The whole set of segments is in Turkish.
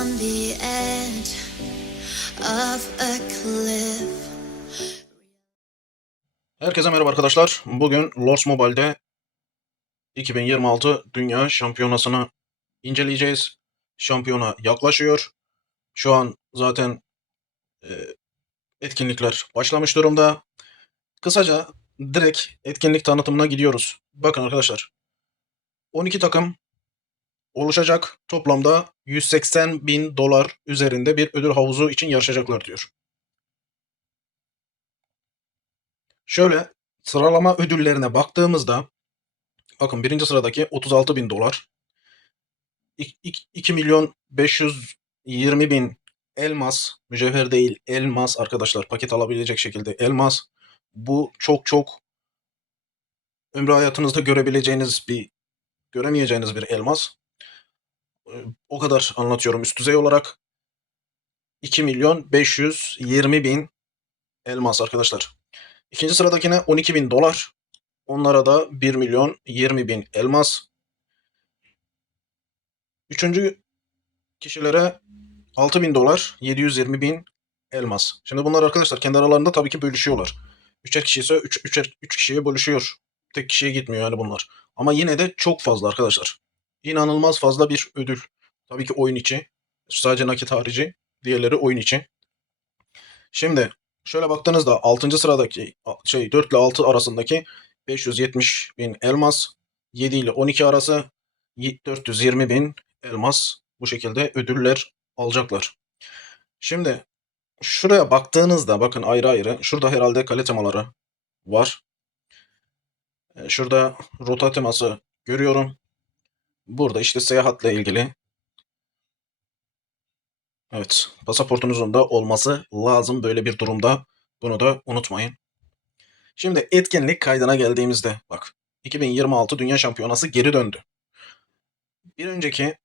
on the edge of a cliff. Herkese merhaba arkadaşlar. Bugün Lords Mobile'de 2026 Dünya Şampiyonası'nı inceleyeceğiz. Şampiyona yaklaşıyor. Şu an zaten e, etkinlikler başlamış durumda. Kısaca direkt etkinlik tanıtımına gidiyoruz. Bakın arkadaşlar. 12 takım oluşacak. Toplamda 180 bin dolar üzerinde bir ödül havuzu için yarışacaklar diyor. Şöyle sıralama ödüllerine baktığımızda bakın birinci sıradaki 36 bin dolar. 2 milyon 520 bin elmas, mücevher değil elmas arkadaşlar, paket alabilecek şekilde elmas. Bu çok ömrü hayatınızda göremeyeceğiniz bir elmas. O kadar anlatıyorum üst düzey olarak. 2 milyon 520 bin elmas arkadaşlar. İkinci sıradakine 12 bin dolar. Onlara da 1 milyon 20 bin elmas. Üçüncü kişilere 6 bin dolar, 720 bin elmas. Şimdi bunlar arkadaşlar kendi aralarında tabii ki bölüşüyorlar. Üçer kişi ise üç kişiye bölüşüyor. Tek kişiye gitmiyor yani bunlar. Ama yine de çok fazla arkadaşlar. İnanılmaz fazla bir ödül. Tabii ki oyun içi. Sadece nakit harici. Diğerleri oyun içi. Şimdi şöyle baktığınızda 6. sıradaki 4 ile 6 arasındaki 570 bin elmas. 7 ile 12 arası 420 bin elmas. Bu şekilde ödüller alacaklar. Şimdi şuraya baktığınızda bakın ayrı ayrı. Şurada herhalde kale temaları var. Şurada rota teması görüyorum. Burada işte seyahatle ilgili. Evet, pasaportunuzun da olması lazım böyle bir durumda. Bunu da unutmayın. Şimdi etkinlik kaydına geldiğimizde bak 2026 Dünya Şampiyonası geri döndü. Bir önceki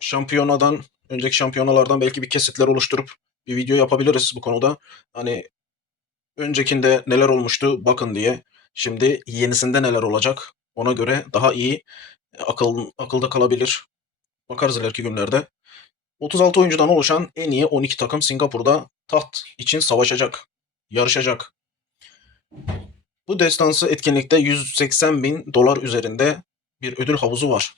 şampiyonalardan belki bir kesitler oluşturup bir video yapabiliriz bu konuda. Hani öncekinde neler olmuştu bakın diye. Şimdi yenisinde neler olacak ona göre daha iyi akılda kalabilir. Bakarız ileriki günlerde. 36 oyuncudan oluşan en iyi 12 takım Singapur'da taht için savaşacak, yarışacak. Bu destansı etkinlikte 180 bin dolar üzerinde bir ödül havuzu var.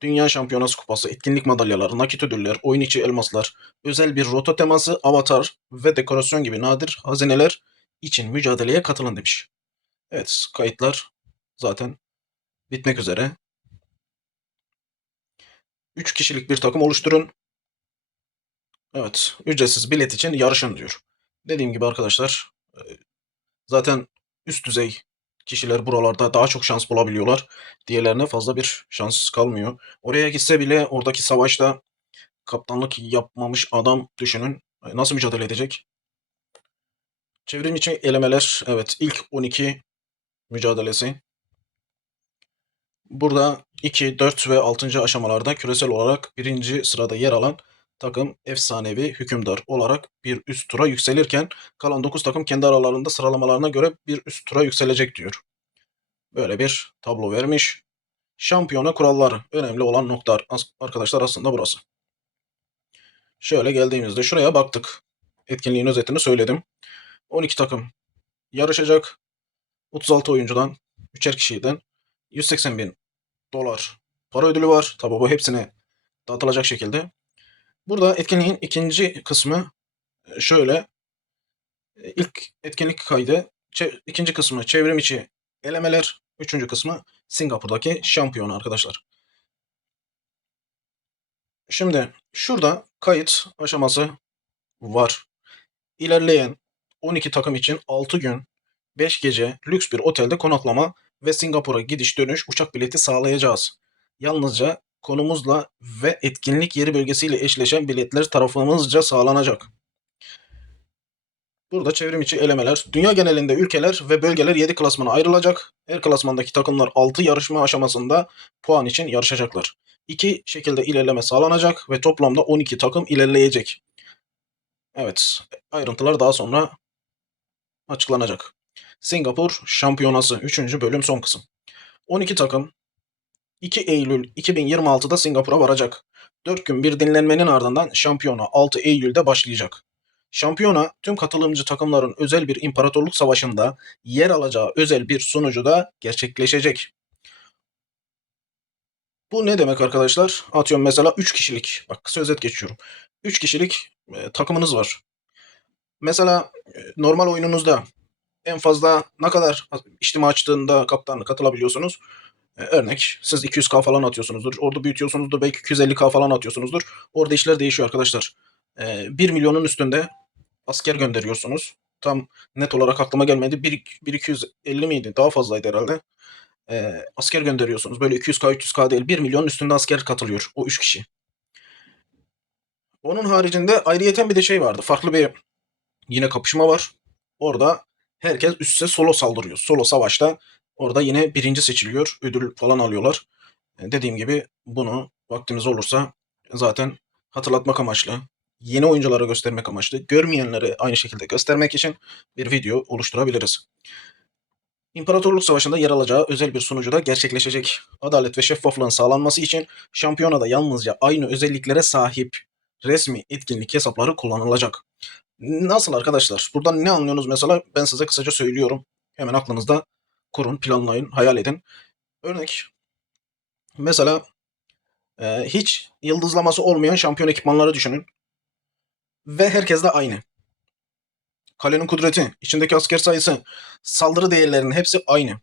Dünya Şampiyonası kupası, etkinlik madalyaları, nakit ödüller, oyun içi elmaslar, özel bir rota teması, avatar ve dekorasyon gibi nadir hazineler için mücadeleye katılın demiş. Evet, kayıtlar zaten bitmek üzere. 3 kişilik bir takım oluşturun. Evet, ücretsiz bilet için yarışın diyor. Dediğim gibi arkadaşlar, zaten üst düzey kişiler buralarda daha çok şans bulabiliyorlar. Diğerlerine fazla bir şans kalmıyor. Oraya gitse bile oradaki savaşta kaptanlık yapmamış adam düşünün. Nasıl mücadele edecek? Çevrim içi elemeler. Evet, ilk 12 mücadelesi. Burada 2, 4 ve 6. aşamalarda küresel olarak birinci sırada yer alan takım efsanevi hükümdar olarak bir üst tura yükselirken kalan 9 takım kendi aralarında sıralamalarına göre bir üst tura yükselecek diyor. Böyle bir tablo vermiş. Şampiyona kuralları. Önemli olan nokta arkadaşlar aslında burası. Şöyle geldiğimizde şuraya baktık. Etkinliğin özetini söyledim. 12 takım yarışacak. 36 oyuncudan, 3'er kişiden 180 bin dolar para ödülü var. Tabi bu hepsine dağıtılacak şekilde. Burada etkinliğin ikinci kısmı şöyle. İlk etkinlik kaydı. İkinci kısmı çevrim içi elemeler. Üçüncü kısmı Singapur'daki şampiyonu arkadaşlar. Şimdi şurada kayıt aşaması var. İlerleyen 12 takım için 6 gün 5 gece lüks bir otelde konaklama ve Singapur'a gidiş dönüş uçak bileti sağlayacağız. Yalnızca konumuzla ve etkinlik yeri bölgesiyle eşleşen biletler tarafımızca sağlanacak. Burada çevrim içi elemeler. Dünya genelinde ülkeler ve bölgeler 7 klasmana ayrılacak. Her klasmandaki takımlar 6 yarışma aşamasında puan için yarışacaklar. 2 şekilde ilerleme sağlanacak ve toplamda 12 takım ilerleyecek. Evet, ayrıntılar daha sonra açıklanacak. Singapur Şampiyonası 3. bölüm son kısım. 12 takım 2 Eylül 2026'da Singapur'a varacak. 4 gün bir dinlenmenin ardından şampiyona 6 Eylül'de başlayacak. Şampiyona tüm katılımcı takımların özel bir imparatorluk savaşında yer alacağı özel bir sunucuda gerçekleşecek. Bu ne demek arkadaşlar? Atıyorum mesela 3 kişilik, bak kısa özet geçiyorum. 3 kişilik takımınız var. Mesela normal oyununuzda en fazla ne kadar içtima açtığında kaptanlık katılabiliyorsunuz? Örnek siz 200k falan atıyorsunuzdur. Orada büyütüyorsunuzdur. Belki 250k falan atıyorsunuzdur. Orada işler değişiyor arkadaşlar. 1 milyonun üstünde asker gönderiyorsunuz. Tam net olarak aklıma gelmedi. 250 miydi? Daha fazlaydı herhalde. Asker gönderiyorsunuz. Böyle 200k 300k değil. 1 milyonun üstünde asker katılıyor. O 3 kişi. Onun haricinde ayrıyeten bir de şey vardı. Farklı bir yine kapışma var. Orada herkes üste solo saldırıyor. Solo savaşta orada yine birinci seçiliyor. Ödül falan alıyorlar. Dediğim gibi bunu vaktimiz olursa zaten hatırlatmak amaçlı, yeni oyunculara göstermek amaçlı, görmeyenlere aynı şekilde göstermek için bir video oluşturabiliriz. İmparatorluk Savaşı'nda yer alacağı özel bir sunucuda gerçekleşecek. Adalet ve şeffaflığın sağlanması için şampiyonada yalnızca aynı özelliklere sahip resmi etkinlik hesapları kullanılacak. Nasıl arkadaşlar? Buradan ne anlıyorsunuz mesela? Ben size kısaca söylüyorum. Hemen aklınızda kurun, planlayın, hayal edin. Örnek mesela hiç yıldızlaması olmayan şampiyon ekipmanları düşünün. Ve herkes de aynı. Kalenin kudreti, içindeki asker sayısı, saldırı değerlerinin hepsi aynı.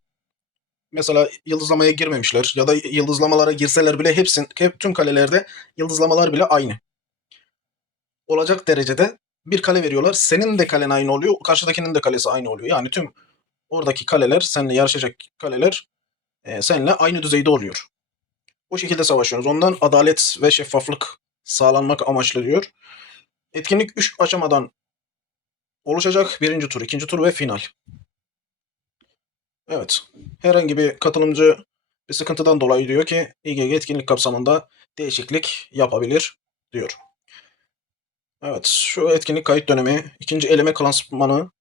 Mesela yıldızlamaya girmemişler ya da yıldızlamalara girseler bile hep tüm kalelerde yıldızlamalar bile aynı. Olacak derecede bir kale veriyorlar. Senin de kalen aynı oluyor, karşıdakinin de kalesi aynı oluyor. Yani tüm oradaki kaleler, seninle yarışacak kaleler seninle aynı düzeyde oluyor. O şekilde savaşıyoruz. Ondan adalet ve şeffaflık sağlanmak amaçlı diyor. Etkinlik 3 aşamadan oluşacak. Birinci tur, ikinci tur ve final. Evet. Herhangi bir katılımcı bir sıkıntıdan dolayı diyor ki İGG etkinlik kapsamında değişiklik yapabilir diyor. Evet. Şu etkinlik kayıt dönemi. İkinci eleme klasmanı.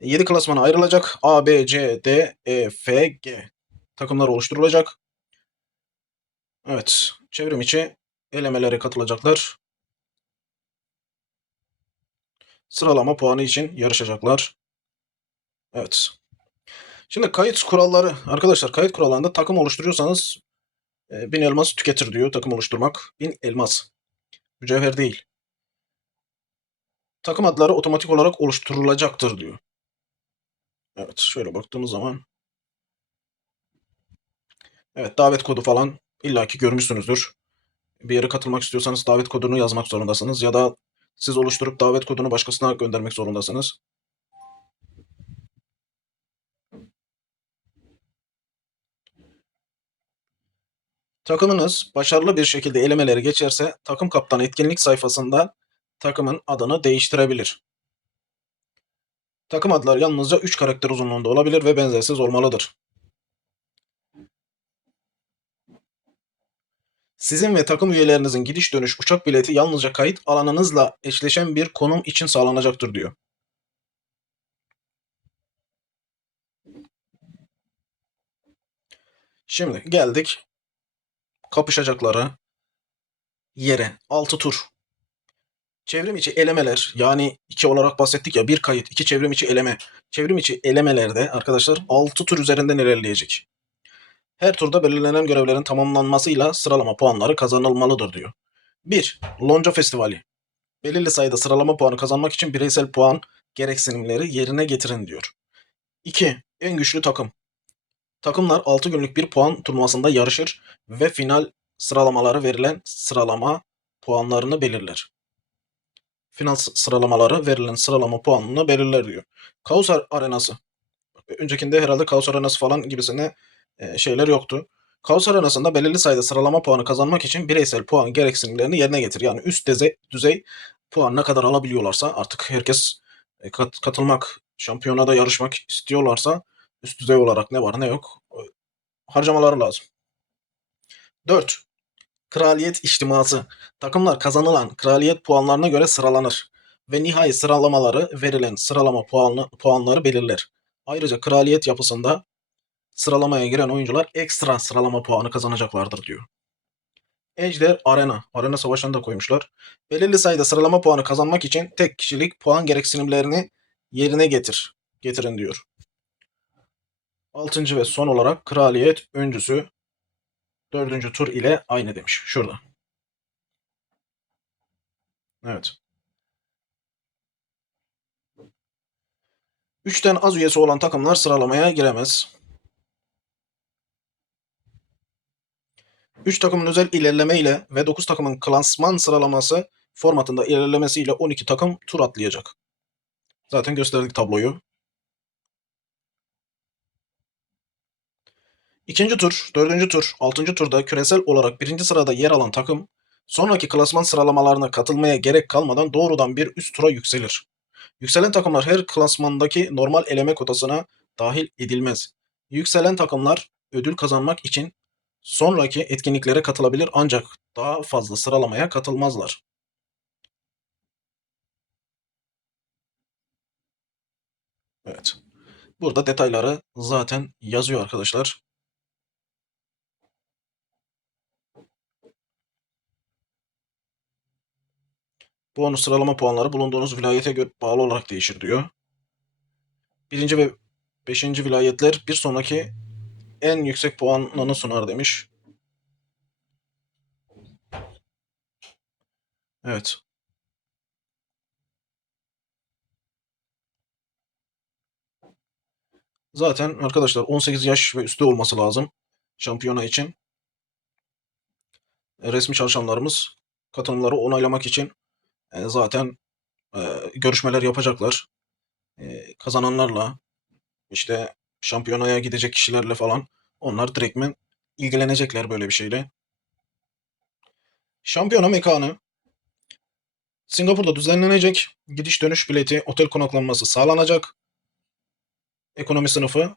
7 klasmana ayrılacak. A, B, C, D, E, F, G. Takımlar oluşturulacak. Evet. Çevrim içi elemelere katılacaklar. Sıralama puanı için yarışacaklar. Evet. Şimdi kayıt kuralları. Arkadaşlar kayıt kurallarında takım oluşturuyorsanız 1000 elmas tüketir diyor takım oluşturmak. 1000 elmas. Mücevher değil. Takım adları otomatik olarak oluşturulacaktır diyor. Evet şöyle baktığımız zaman. Evet davet kodu falan illaki görmüşsünüzdür. Bir yere katılmak istiyorsanız davet kodunu yazmak zorundasınız. Ya da siz oluşturup davet kodunu başkasına göndermek zorundasınız. Takımınız başarılı bir şekilde elemeleri geçerse takım kaptanı etkinlik sayfasında takımın adını değiştirebilir. Takım adları yalnızca 3 karakter uzunluğunda olabilir ve benzersiz olmalıdır. Sizin ve takım üyelerinizin gidiş dönüş uçak bileti yalnızca kayıt alanınızla eşleşen bir konum için sağlanacaktır diyor. Şimdi geldik kapışacakları yere. 6 tur. Çevrim içi elemeler yani 2 olarak bahsettik ya, bir kayıt, 2 çevrim içi eleme. Çevrim içi elemelerde arkadaşlar 6 tur üzerinden ilerleyecek. Her turda belirlenen görevlerin tamamlanmasıyla sıralama puanları kazanılmalıdır diyor. 1. Lonca Festivali. Belirli sayıda sıralama puanı kazanmak için bireysel puan gereksinimleri yerine getirin diyor. 2. En güçlü takım. Takımlar 6 günlük bir puan turnuvasında yarışır ve final sıralamaları verilen sıralama puanlarını belirler. Final sıralamaları verilen sıralama puanını belirler diyor. Kaos Arenası. Öncekinde herhalde Kaos Arenası falan gibisine şeyler yoktu. Kaos Arenası'nda belirli sayıda sıralama puanı kazanmak için bireysel puan gereksinimlerini yerine getir. Yani üst düzey puan ne kadar alabiliyorlarsa artık herkes katılmak, şampiyonada yarışmak istiyorlarsa üst düzey olarak ne var ne yok harcamaları lazım. 4. Kraliyet içtiması. Takımlar kazanılan kraliyet puanlarına göre sıralanır ve nihai sıralamaları verilen sıralama puanları belirler. Ayrıca kraliyet yapısında sıralamaya giren oyuncular ekstra sıralama puanı kazanacaklardır diyor. Ejder Arena. Arena savaşlarını da koymuşlar. Belirli sayıda sıralama puanı kazanmak için tek kişilik puan gereksinimlerini yerine getirin diyor. Altıncı ve son olarak kraliyet öncüsü 4. tur ile aynı demiş. Şurada. Evet. 3'ten az üyesi olan takımlar sıralamaya giremez. 3 takımın özel ilerleme ile ve 9 takımın klasman sıralaması formatında ilerlemesiyle 12 takım tur atlayacak. Zaten gösterdik tabloyu. İkinci tur, dördüncü tur, altıncı turda küresel olarak birinci sırada yer alan takım, sonraki klasman sıralamalarına katılmaya gerek kalmadan doğrudan bir üst tura yükselir. Yükselen takımlar her klasmandaki normal eleme kotasına dahil edilmez. Yükselen takımlar ödül kazanmak için sonraki etkinliklere katılabilir ancak daha fazla sıralamaya katılmazlar. Evet. Burada detayları zaten yazıyor arkadaşlar. Bonus sıralama puanları bulunduğunuz vilayete göre bağlı olarak değişir diyor. Birinci ve beşinci vilayetler bir sonraki en yüksek puanını sunar demiş. Evet. Zaten arkadaşlar 18 yaş ve üstü olması lazım şampiyona için. Resmi çalışanlarımız katılımları onaylamak için zaten görüşmeler yapacaklar. Kazananlarla işte şampiyonaya gidecek kişilerle falan onlar direktmen ilgilenecekler böyle bir şeyle. Şampiyona mekanı Singapur'da düzenlenecek. Gidiş dönüş bileti, otel konaklanması sağlanacak. Ekonomi sınıfı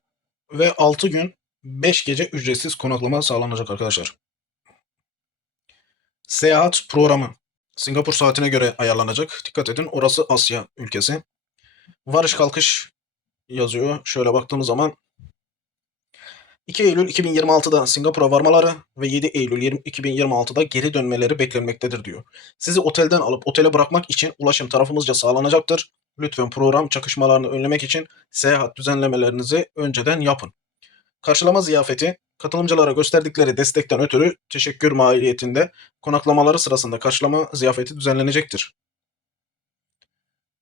ve 6 gün 5 gece ücretsiz konaklama sağlanacak arkadaşlar. Seyahat programı Singapur saatine göre ayarlanacak. Dikkat edin orası Asya ülkesi. Varış kalkış yazıyor. Şöyle baktığımız zaman 2 Eylül 2026'da Singapur'a varmaları ve 7 Eylül 2026'da geri dönmeleri beklenmektedir diyor. Sizi otelden alıp otele bırakmak için ulaşım tarafımızca sağlanacaktır. Lütfen program çakışmalarını önlemek için seyahat düzenlemelerinizi önceden yapın. Karşılama ziyafeti katılımcılara gösterdikleri destekten ötürü teşekkür maliyetinde konaklamaları sırasında karşılama ziyafeti düzenlenecektir.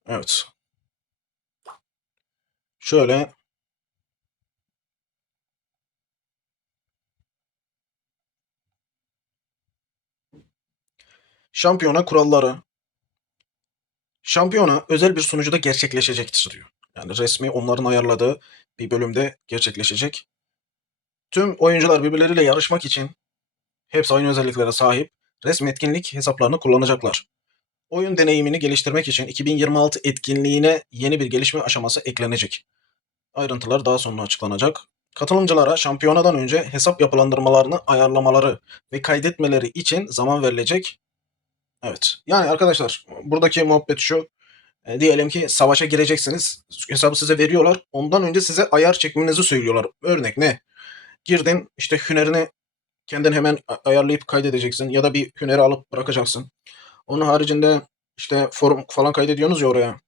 Evet. Şöyle şampiyona kuralları. Şampiyona özel bir sunucuda gerçekleşecektir diyor. Yani resmi onların ayarladığı bir bölümde gerçekleşecek. Tüm oyuncular birbirleriyle yarışmak için hepsi aynı özelliklere sahip resmi etkinlik hesaplarını kullanacaklar. Oyun deneyimini geliştirmek için 2026 etkinliğine yeni bir gelişme aşaması eklenecek. Ayrıntılar daha sonra açıklanacak. Katılımcılara şampiyonadan önce hesap yapılandırmalarını ayarlamaları ve kaydetmeleri için zaman verilecek. Evet. Yani arkadaşlar buradaki muhabbet şu. Diyelim ki savaşa gireceksiniz. Hesabı size veriyorlar. Ondan önce size ayar çekmenizi söylüyorlar. Örnek ne? Girdin işte hünerini kendin hemen ayarlayıp kaydedeceksin. Ya da bir hüneri alıp bırakacaksın. Onun haricinde işte forum falan kaydediyorsunuz ya oraya.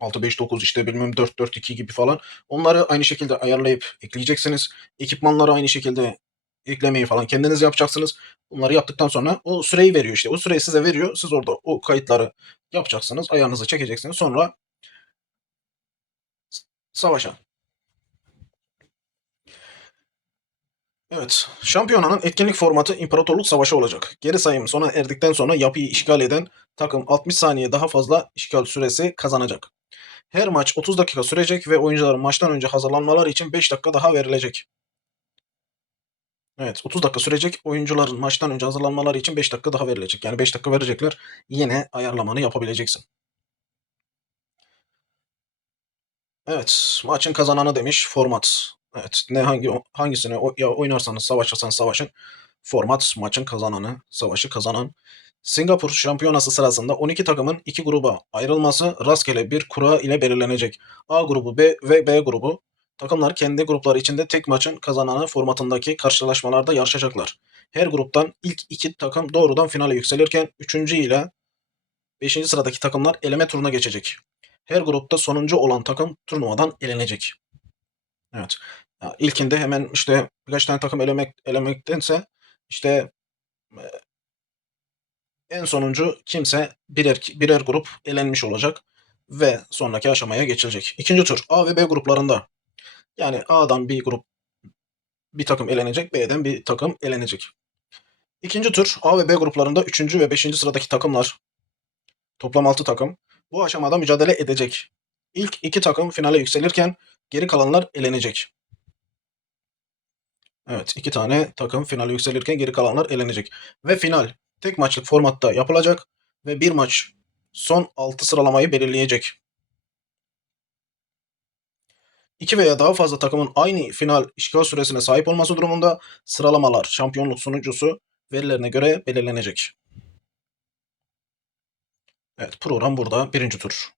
6-5-9 işte bilmem 4-4-2 gibi falan. Onları aynı şekilde ayarlayıp ekleyeceksiniz. Ekipmanları aynı şekilde eklemeyi falan kendiniz yapacaksınız. Bunları yaptıktan sonra o süreyi veriyor işte. O süreyi size veriyor. Siz orada o kayıtları yapacaksınız. Ayarınızı çekeceksiniz. Sonra savaşa. Evet. Şampiyonanın etkinlik formatı İmparatorluk Savaşı olacak. Geri sayım sona erdikten sonra yapıyı işgal eden takım 60 saniye daha fazla işgal süresi kazanacak. Her maç 30 dakika sürecek ve oyuncuların maçtan önce hazırlanmaları için 5 dakika daha verilecek. Evet, 30 dakika sürecek. Oyuncuların maçtan önce hazırlanmaları için 5 dakika daha verilecek. Yani 5 dakika verecekler. Yine ayarlamanı yapabileceksin. Evet, maçın kazananı demiş format. Evet, ne hangisini oynarsanız savaşırsanız savaşın. Format maçın kazananı, savaşı kazanan. Singapur Şampiyonası sırasında 12 takımın 2 gruba ayrılması rastgele bir kura ile belirlenecek. A grubu B ve B grubu Takımlar kendi grupları içinde tek maçın kazananı formatındaki karşılaşmalarda yarışacaklar. Her gruptan ilk iki takım doğrudan finale yükselirken 3. ile 5. sıradaki takımlar eleme turuna geçecek. Her grupta sonuncu olan takım turnuvadan elenecek. Evet. Ya ilkinde hemen işte birkaç tane takım elemektense işte en sonuncu kimse birer grup elenmiş olacak ve sonraki aşamaya geçilecek. İkinci tur A ve B gruplarında, yani A'dan bir takım elenecek, B'den bir takım elenecek. İkinci tur A ve B gruplarında 3. ve 5. sıradaki takımlar, toplam 6 takım, bu aşamada mücadele edecek. İlk 2 takım finale yükselirken geri kalanlar elenecek. Evet, 2 tane takım finale yükselirken geri kalanlar elenecek. Ve final tek maçlık formatta yapılacak ve bir maç son 6 sıralamayı belirleyecek. 2 veya daha fazla takımın aynı final işgal süresine sahip olması durumunda sıralamalar şampiyonluk sunucusu verilerine göre belirlenecek. Evet, program burada. Birinci tur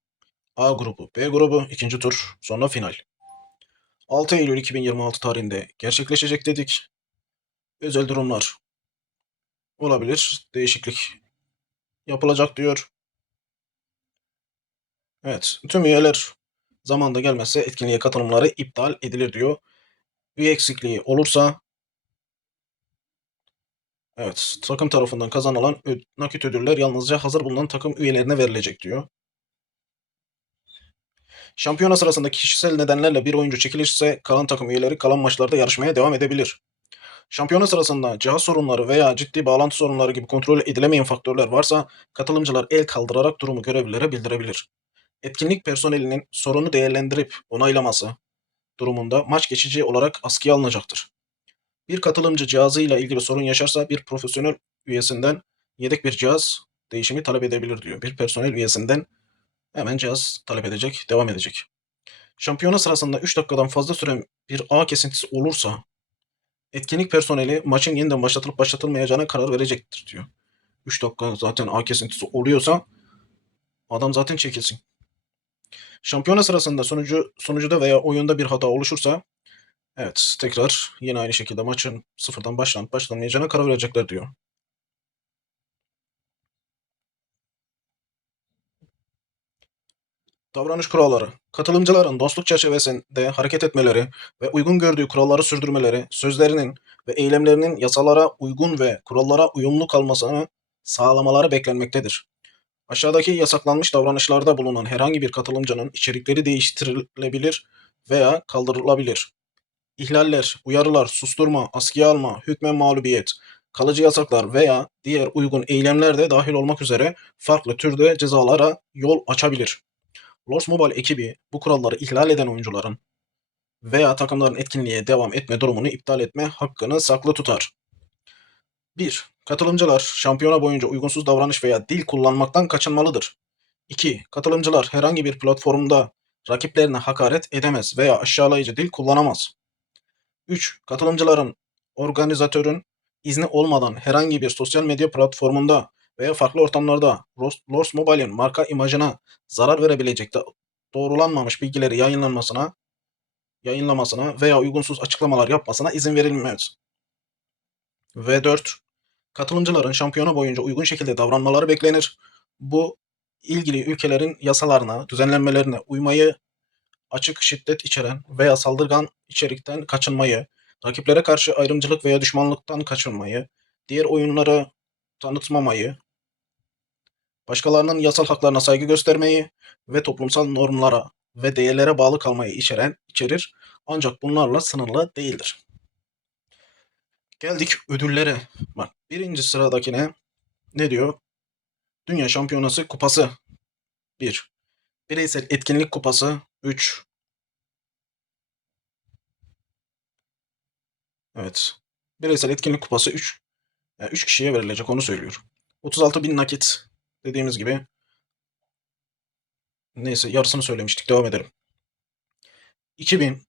A grubu, B grubu, ikinci tur, sonra final. 6 Eylül 2026 tarihinde gerçekleşecek dedik. Özel durumlar olabilir. Değişiklik yapılacak diyor. Evet, tüm üyeler zamanında gelmezse etkinliğe katılımları iptal edilir diyor. Üye eksikliği olursa, evet, takım tarafından kazanılan nakit ödüller yalnızca hazır bulunan takım üyelerine verilecek diyor. Şampiyona sırasında kişisel nedenlerle bir oyuncu çekilirse kalan takım üyeleri kalan maçlarda yarışmaya devam edebilir. Şampiyona sırasında cihaz sorunları veya ciddi bağlantı sorunları gibi kontrol edilemeyen faktörler varsa katılımcılar el kaldırarak durumu görevlilere bildirebilir. Etkinlik personelinin sorunu değerlendirip onaylaması durumunda maç geçici olarak askıya alınacaktır. Bir katılımcı cihazıyla ilgili sorun yaşarsa bir profesyonel üyesinden yedek bir cihaz değişimi talep edebilir diyor. Bir personel üyesinden hemen cihaz talep edecek, devam edecek. Şampiyona sırasında 3 dakikadan fazla süren bir ağ kesintisi olursa etkinlik personeli maçın yeniden başlatılıp başlatılmayacağına karar verecektir diyor. 3 dakika zaten ağ kesintisi oluyorsa adam zaten çekilsin. Şampiyona sırasında sonucuda veya oyunda bir hata oluşursa, evet, tekrar yine aynı şekilde maçın sıfırdan başlanıp başlanmayacağına karar verecekler diyor. Davranış kuralları. Katılımcıların dostluk çerçevesinde hareket etmeleri ve uygun gördüğü kuralları sürdürmeleri, sözlerinin ve eylemlerinin yasalara uygun ve kurallara uyumlu kalmasını sağlamaları beklenmektedir. Aşağıdaki yasaklanmış davranışlarda bulunan herhangi bir katılımcının içerikleri değiştirilebilir veya kaldırılabilir. İhlaller, uyarılar, susturma, askıya alma, hükmen mağlubiyet, kalıcı yasaklar veya diğer uygun eylemler de dahil olmak üzere farklı türde cezalara yol açabilir. Lords Mobile ekibi bu kuralları ihlal eden oyuncuların veya takımların etkinliğe devam etme durumunu iptal etme hakkını saklı tutar. 1. Katılımcılar şampiyona boyunca uygunsuz davranış veya dil kullanmaktan kaçınmalıdır. 2. Katılımcılar herhangi bir platformda rakiplerine hakaret edemez veya aşağılayıcı dil kullanamaz. 3. Katılımcıların organizatörün izni olmadan herhangi bir sosyal medya platformunda veya farklı ortamlarda Lords Mobile'in marka imajına zarar verebilecek doğrulanmamış bilgileri yayınlamasına veya uygunsuz açıklamalar yapmasına izin verilmez. Ve 4. Katılımcıların şampiyona boyunca uygun şekilde davranmaları beklenir. Bu ilgili ülkelerin yasalarına, düzenlenmelerine uymayı, açık şiddet içeren veya saldırgan içerikten kaçınmayı, rakiplere karşı ayrımcılık veya düşmanlıktan kaçınmayı, diğer oyunları tanıtmamayı, başkalarının yasal haklarına saygı göstermeyi ve toplumsal normlara ve değerlere bağlı kalmayı içerir. Ancak bunlarla sınırlı değildir. Geldik ödüllere. Bak, birinci sıradakine ne diyor? Dünya Şampiyonası Kupası 1. Bireysel Etkinlik Kupası 3. Evet. Bireysel Etkinlik Kupası 3. Yani 3 kişiye verilecek, onu söylüyor. 36 bin nakit dediğimiz gibi. Neyse, yarısını söylemiştik. Devam edelim. 2000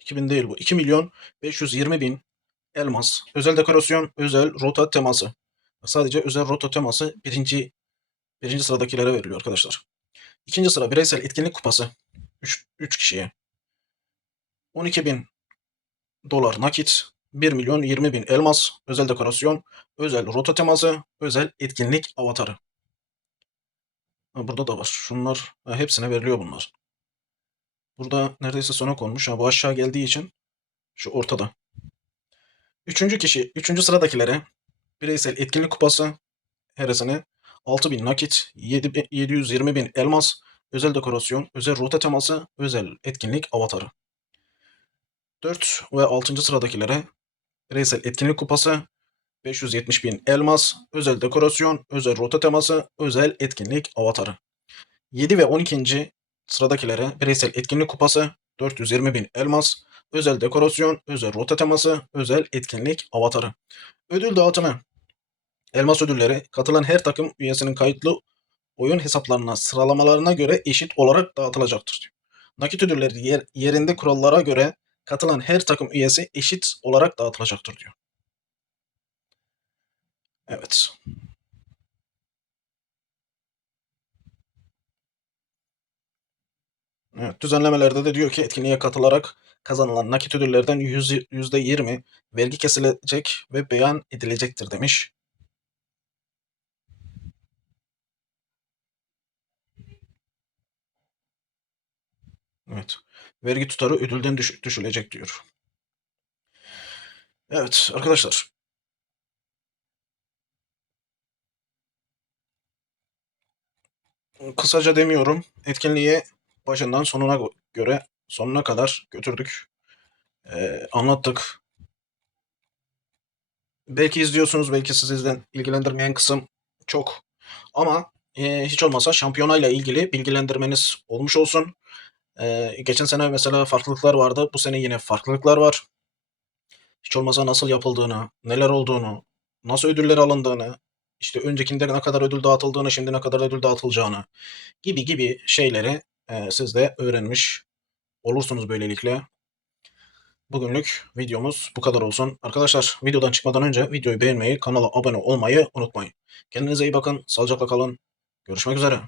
2000 değil bu. 2 milyon 520 bin elmas. Özel dekorasyon, özel rota teması. Sadece özel rota teması birinci sıradakilere veriliyor arkadaşlar. İkinci sıra bireysel etkinlik kupası. 3 kişiye. 12.000 dolar nakit, 1.020.000 elmas, özel dekorasyon, özel rota teması, özel etkinlik avatarı. Burada da var. Şunlar hepsine veriliyor bunlar. Burada neredeyse sona konmuş. Bu aşağı geldiği için şu ortada. Üçüncü sıradakilere bireysel etkinlik kupası heresine 6.000 nakit, 720.000 elmas, özel dekorasyon, özel rota teması, özel etkinlik avatarı. 4 ve 6. sıradakilere bireysel etkinlik kupası 570.000 elmas, özel dekorasyon, özel rota teması, özel etkinlik avatarı. 7 ve 12. sıradakilere bireysel etkinlik kupası 420.000 elmas, özel dekorasyon, özel rota teması, özel etkinlik avatarı. Ödül dağıtımı. Elmas ödülleri katılan her takım üyesinin kayıtlı oyun hesaplarına sıralamalarına göre eşit olarak dağıtılacaktır. Nakit ödülleri yerinde kurallara göre katılan her takım üyesi eşit olarak dağıtılacaktır diyor. Evet. Evet, düzenlemelerde de diyor ki etkinliğe katılarak kazanılan nakit ödüllerden %20 vergi kesilecek ve beyan edilecektir demiş. Evet. Vergi tutarı ödülden düşülecek diyor. Evet arkadaşlar. Kısaca demiyorum. Etkinliği başından sonuna kadar götürdük. Anlattık. Belki izliyorsunuz, belki sizden ilgilendirmeyen kısım çok. Ama hiç olmazsa şampiyonayla ilgili bilgilendirmeniz olmuş olsun. Geçen sene mesela farklılıklar vardı. Bu sene yine farklılıklar var. Hiç olmazsa nasıl yapıldığını, neler olduğunu, nasıl ödüller alındığını, işte öncekinde ne kadar ödül dağıtıldığını, şimdi ne kadar ödül dağıtılacağını gibi şeyleri siz de öğrenmiş olursunuz böylelikle. Bugünlük videomuz bu kadar olsun. Arkadaşlar videodan çıkmadan önce videoyu beğenmeyi, kanala abone olmayı unutmayın. Kendinize iyi bakın, sağlıcakla kalın. Görüşmek üzere.